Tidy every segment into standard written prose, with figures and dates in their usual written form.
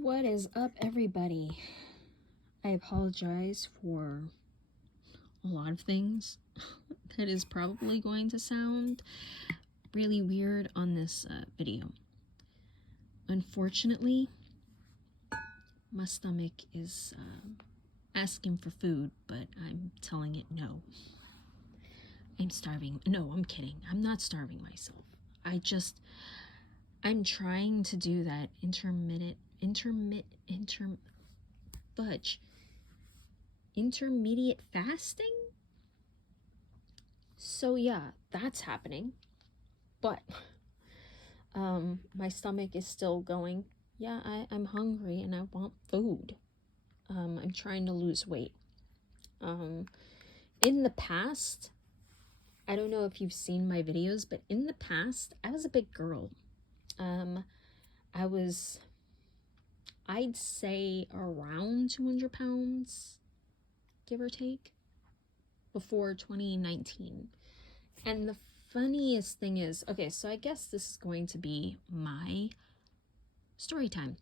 What is up, everybody? I apologize for a lot of things that is probably going to sound really weird on this video. Unfortunately, my stomach is asking for food, but I'm telling it no. I'm starving. No, I'm kidding. I'm not starving myself. I'm trying to do that intermediate fasting. So yeah, that's happening. But my stomach is still going, yeah, I'm hungry and I want food. I'm trying to lose weight. In the past, I don't know if you've seen my videos, but in the past, I was a big girl. I was, I'd say, around 200 pounds, give or take, before 2019. And the funniest thing is, okay, so I guess this is going to be my story time.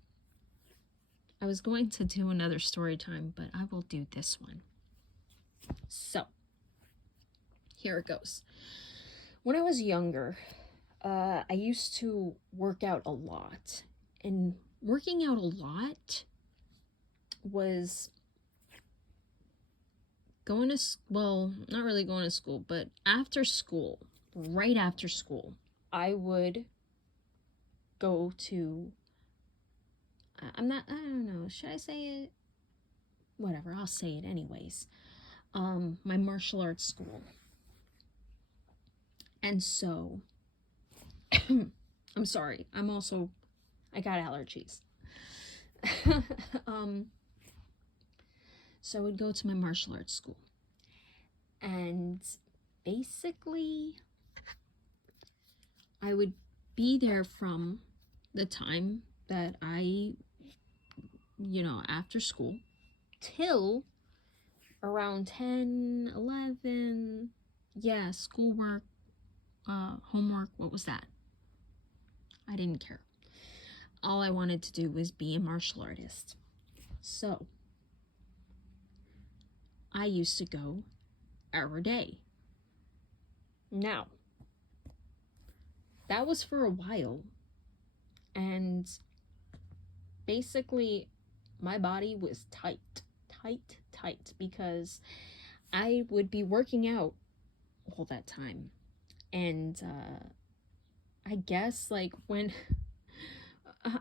I was going to do another story time, but I will do this one. So, here it goes. When I was younger, I used to work out a lot. And working out a lot was going to, well, not really going to school, but after school, right after school, I would go to, I don't know, should I say it? Whatever, I'll say it anyways. My martial arts school. And so, I'm sorry, I got allergies. So I would go to my martial arts school. And basically, I would be there from the time that after school, till around 10, 11, yeah, schoolwork, homework, what was that? I didn't care. All I wanted to do was be a martial artist. So, I used to go every day. Now, that was for a while, and basically my body was tight, because I would be working out all that time. And I guess like when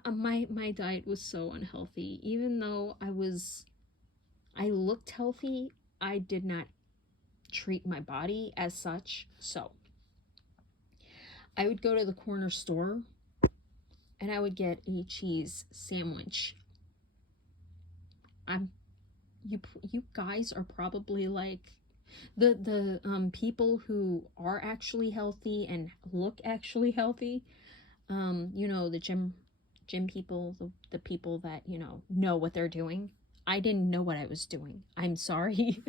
my diet was so unhealthy, even though I looked healthy, I did not treat my body as such. So I would go to the corner store and I would get a cheese sandwich. You guys are probably like the people who are actually healthy and look actually healthy. The gym people, the people that know what they're doing. I didn't know what I was doing. I'm sorry.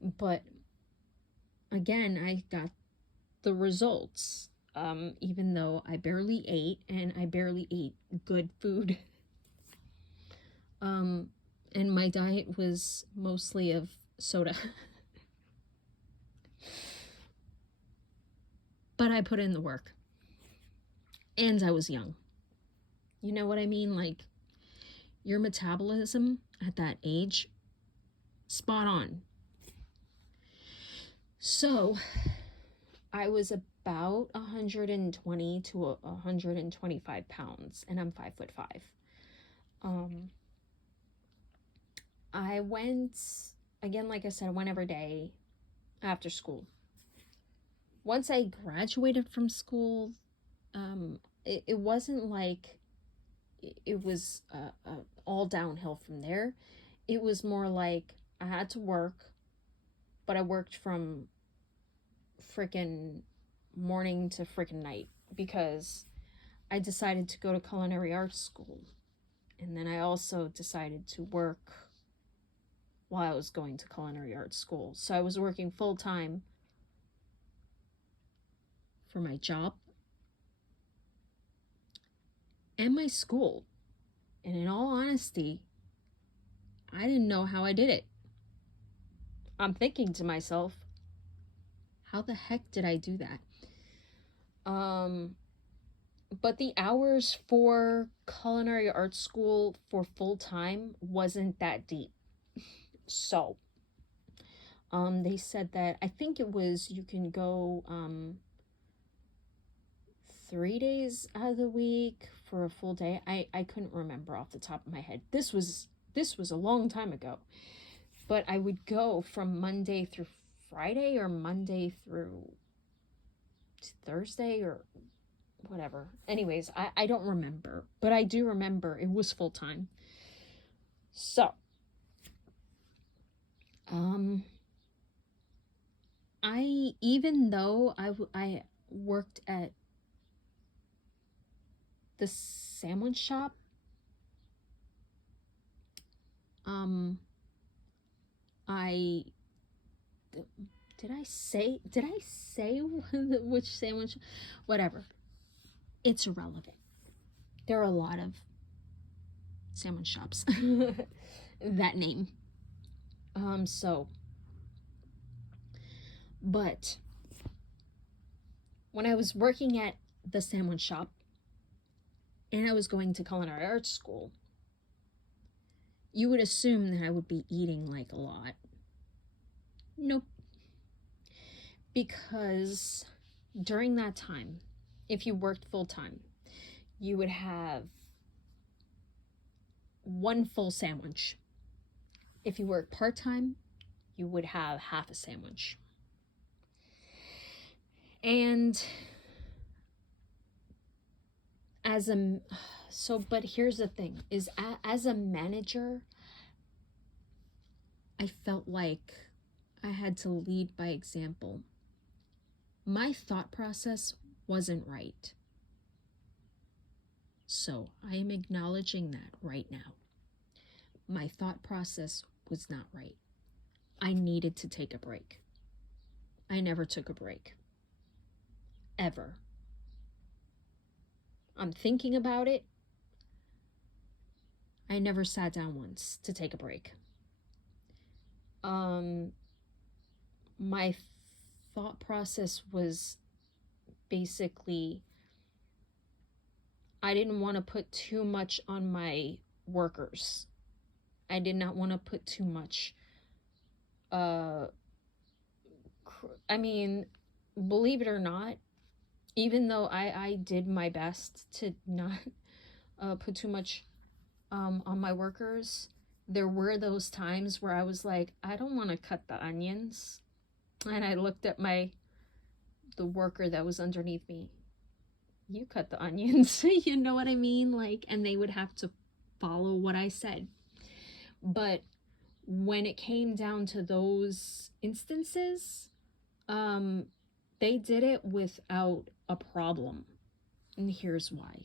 But again, I got the results. Even though I barely ate, and I barely ate good food. And my diet was mostly of soda. But I put in the work. And I was young. You know what I mean? Like, your metabolism at that age, spot on. So, I was about 120 to 125 pounds, and I'm 5'5". I went, again, like I said, I went every day after school. Once I graduated from school, it wasn't like it was all downhill from there. It was more like I had to work, but I worked from freaking morning to freaking night because I decided to go to culinary arts school. And then I also decided to work while I was going to culinary arts school. So I was working full time for my job and my school. And in all honesty, I didn't know how I did it. I'm thinking to myself, how the heck did I do that? But the hours for culinary arts school for full time wasn't that deep. So, they said that I think it was you can go 3 days out of the week for a full day. I couldn't remember off the top of my head. This was a long time ago. But I would go from Monday through Friday or Monday through Thursday or whatever. Anyways, I don't remember, but I do remember it was full time. So, even though I worked at the sandwich shop, did I say which sandwich? Whatever. It's irrelevant. There are a lot of sandwich shops that name. But when I was working at the sandwich shop and I was going to culinary arts school, you would assume that I would be eating like a lot. Nope. Because during that time, if you worked full time, you would have one full sandwich. If you worked part time, you would have half a sandwich. And but here's the thing, is as a manager, I felt like I had to lead by example. My thought process wasn't right. So I am acknowledging that right now. My thought process was not right. I needed to take a break. I never took a break. Ever. I'm thinking about it. I never sat down once to take a break. My thought process was basically, I didn't want to put too much on my workers. I did not want to put too much, believe it or not, even though I did my best to not put too much on my workers, there were those times where I was like, I don't want to cut the onions. And I looked at the worker that was underneath me. You cut the onions. You know what I mean? And they would have to follow what I said. But when it came down to those instances, they did it without a problem. And here's why.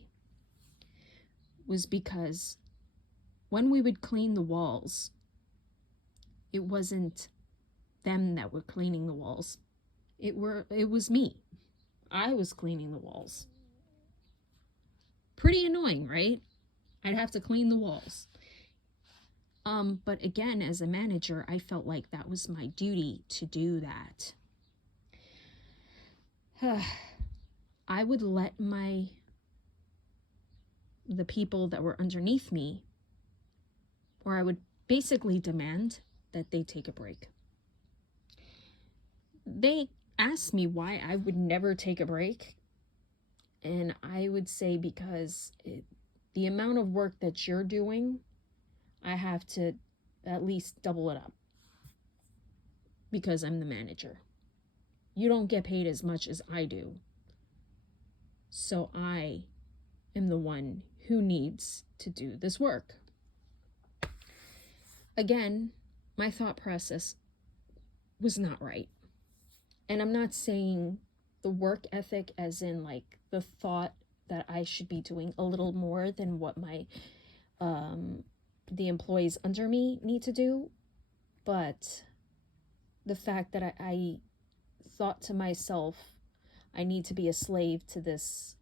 Was because when we would clean the walls, it wasn't them that were cleaning the walls. It was me. I was cleaning the walls. Pretty annoying, right? I'd have to clean the walls. But again, as a manager, I felt like that was my duty to do that. I would let the people that were underneath me, or I would basically demand that they take a break. They asked me why I would never take a break, and I would say because the amount of work that you're doing, I have to at least double it up because I'm the manager. You don't get paid as much as I do. So I am the one who needs to do this work. Again, my thought process was not right. And I'm not saying the work ethic as in the thought that I should be doing a little more than what the employees under me need to do, but the fact that I thought to myself, I need to be a slave to this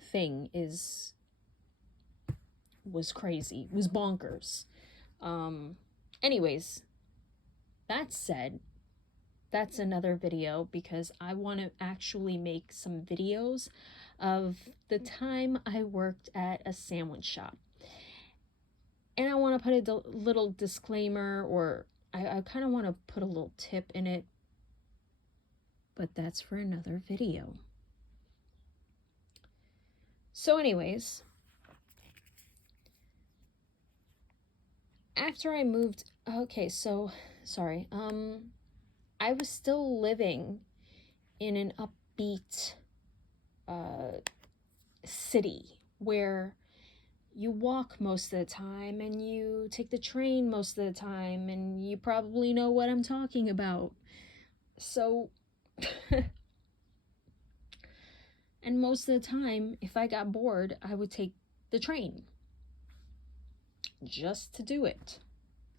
thing is was crazy, was bonkers. Anyways, that said, that's another video because I want to actually make some videos of the time I worked at a sandwich shop. And I want to put a little disclaimer, or I kind of want to put a little tip in it, but that's for another video. So anyways, after I moved, okay, so, sorry, I was still living in an upbeat city where you walk most of the time and you take the train most of the time, and you probably know what I'm talking about. So, and most of the time, if I got bored, I would take the train just to do it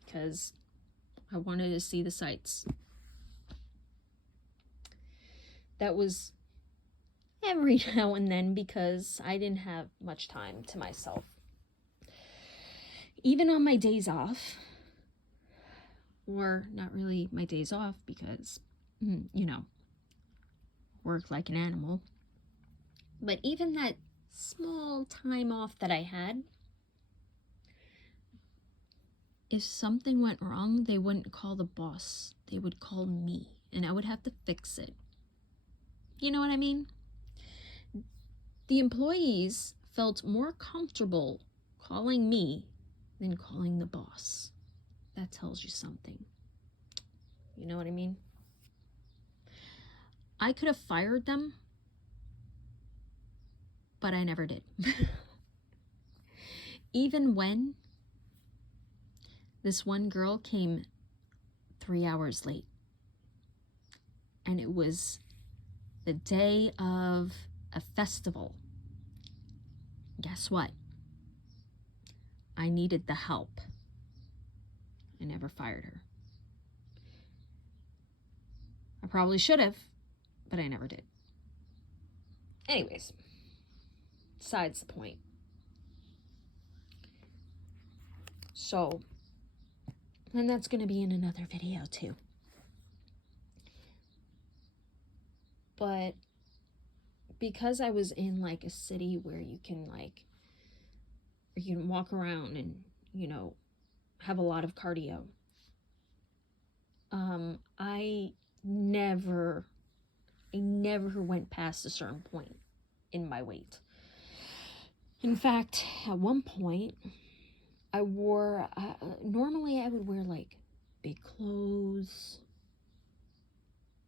because I wanted to see the sights. That was every now and then because I didn't have much time to myself. Even on my days off, or not really my days off because, you know, work like an animal. But even that small time off that I had, if something went wrong, they wouldn't call the boss. They would call me, and I would have to fix it. You know what I mean? The employees felt more comfortable calling me than calling the boss. That tells you something. You know what I mean? I could have fired them, but I never did. Even when this one girl came 3 hours late, and it was the day of a festival. Guess what? I needed the help. I never fired her. I probably should have, but I never did. Anyways, besides the point. So, and that's going to be in another video too. But because I was in like a city where you can walk around and, you know, have a lot of cardio, I never went past a certain point in my weight. In fact, at one point, I wore, normally I would wear like big clothes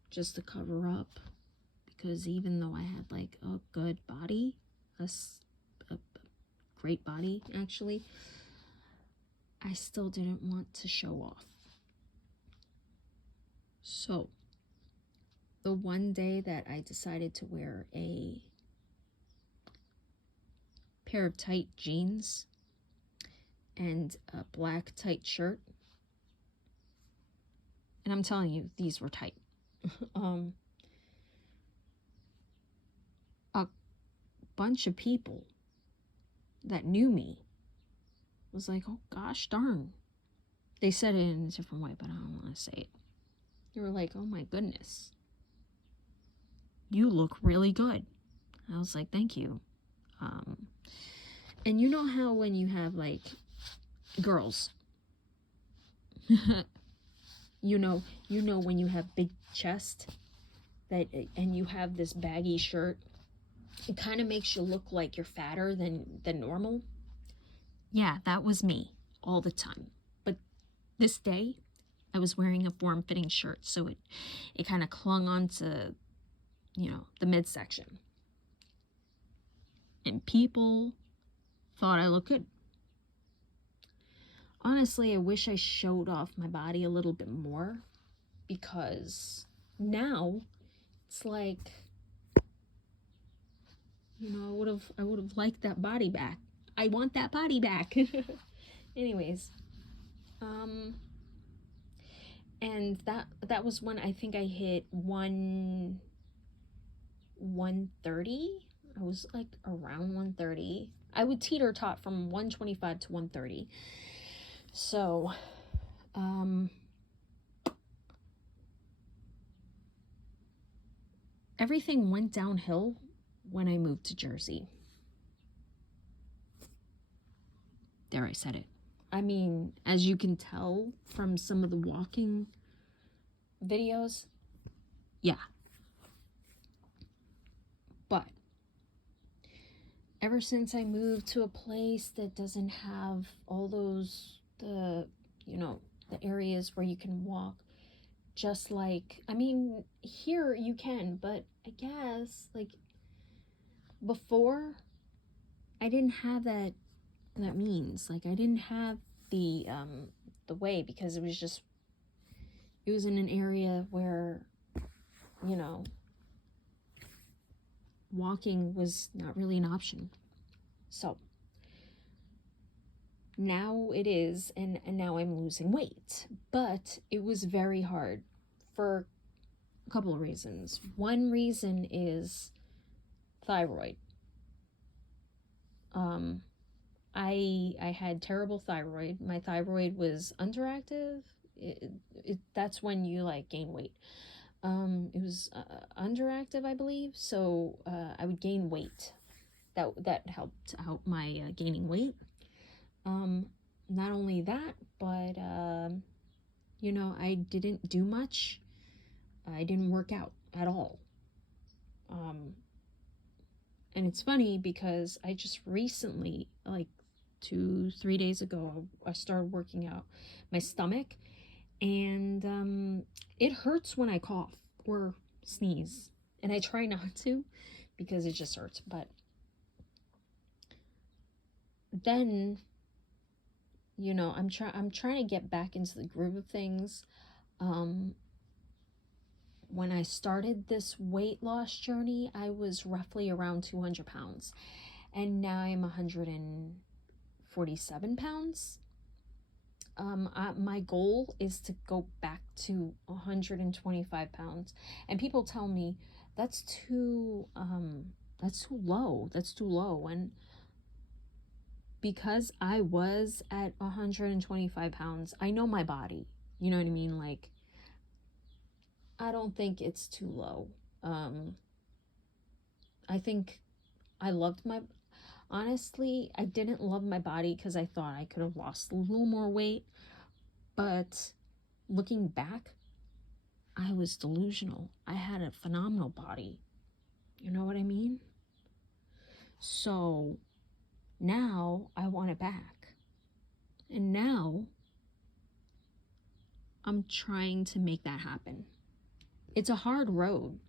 just to cover up, because even though I had like a good body, a great body actually, I still didn't want to show off. So, the one day that I decided to wear a pair of tight jeans and a black tight shirt, and I'm telling you, these were tight. A bunch of people that knew me was like, oh gosh darn. They said it in a different way, but I don't want to say it. They were like, oh my goodness, you look really good. I was like, thank you. And you know how when you have like girls, you know when you have big chest, that, and you have this baggy shirt, it kind of makes you look like you're fatter than normal. Yeah, that was me all the time. But this day, I was wearing a form-fitting shirt, so it kind of clung onto, you know, the midsection. And people thought I looked good. Honestly, I wish I showed off my body a little bit more, because now it's like, you know, I would have liked that body back. I want that body back. Anyways, and that was when I think I hit 130. I was like around 130. I would teeter-tot from 125 to 130. So, everything went downhill when I moved to Jersey. There, I said it. I mean, as you can tell from some of the walking videos, yeah. But ever since I moved to a place that doesn't have all those, the areas where you can walk, just like, I mean, here you can, but I guess, like, before, I didn't have that means. Like, I didn't have the way, because it was in an area where, walking was not really an option. So now it is, and now I'm losing weight. But it was very hard for a couple of reasons. One reason is thyroid. I had terrible thyroid. My thyroid was underactive. That's when you, like, gain weight. It was underactive, I believe. So I would gain weight. That helped out my gaining weight. Not only that, but I didn't do much. I didn't work out at all. And it's funny because I just recently, like 2-3 days ago, I started working out my stomach, and it hurts when I cough or sneeze, and I try not to because it just hurts. But then, I'm trying to get back into the groove of things. When I started this weight loss journey, I was roughly around 200 pounds, and now I'm 147 pounds. My goal is to go back to 125 pounds, and people tell me that's too low. And because I was at 125 pounds, I know my body. You know what I mean? Like, I don't think it's too low. I think honestly, I didn't love my body because I thought I could have lost a little more weight. But looking back, I was delusional. I had a phenomenal body. You know what I mean? So now I want it back. And now I'm trying to make that happen. It's a hard road.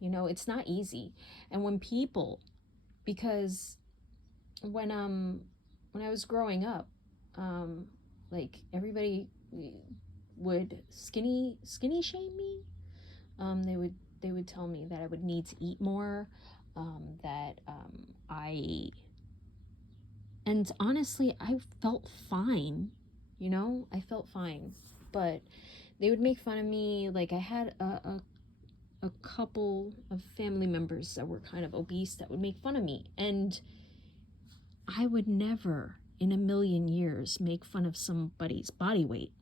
It's not easy. And because when I was growing up, like, everybody would skinny shame me. They would tell me that I would need to eat more, and honestly, I felt fine. I felt fine, but they would make fun of me. Like, I had a couple of family members that were kind of obese that would make fun of me, and I would never in a million years make fun of somebody's body weight.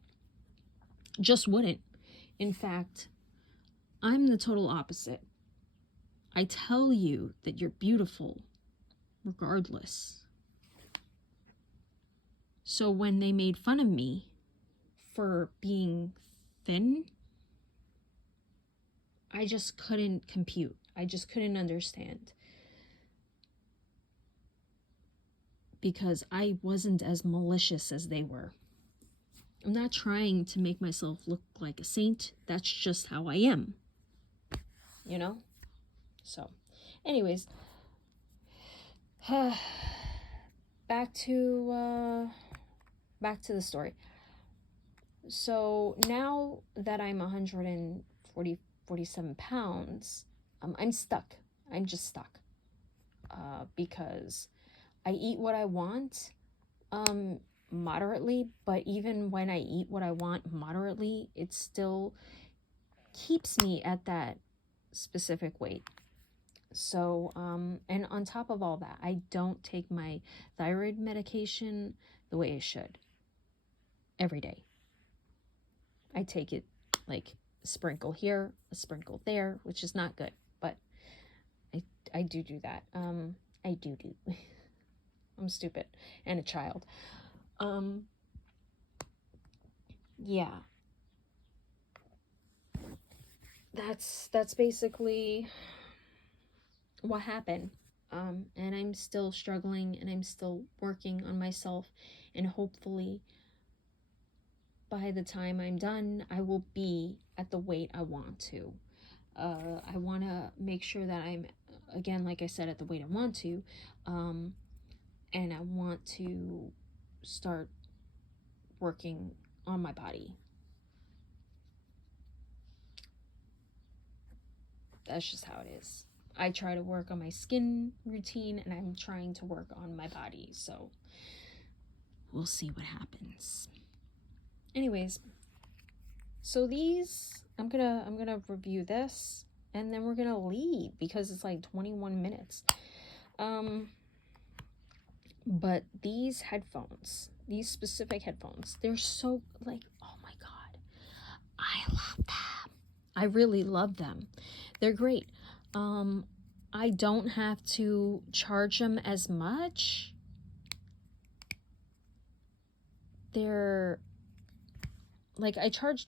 Just wouldn't. In fact, I'm the total opposite. I tell you that you're beautiful regardless. So when they made fun of me for being thin, I just couldn't compute. I just couldn't understand. Because I wasn't as malicious as they were. I'm not trying to make myself look like a saint. That's just how I am. So, anyways, back to the story. So now that I'm 147 pounds, I'm stuck. I'm just stuck. Because I eat what I want, moderately, but even when I eat what I want moderately, it still keeps me at that specific weight. So, and on top of all that, I don't take my thyroid medication the way I should every day. I take it like a sprinkle here, a sprinkle there, which is not good, but I do that. I do. I'm stupid and a child. Yeah. That's basically what happened. And I'm still struggling, and I'm still working on myself, and hopefully by the time I'm done, I will be at the weight I want to. I want to make sure that I'm, again, like I said, at the weight I want to, and I want to start working on my body. That's just how it is. I try to work on my skin routine, and I'm trying to work on my body, so we'll see what happens. Anyways, so these, I'm gonna review this, and then we're gonna leave because it's like 21 minutes. But these headphones, these specific headphones, they're so, like, oh my god, I love them. I really love them. They're great. I don't have to charge them as much. They're like, I charge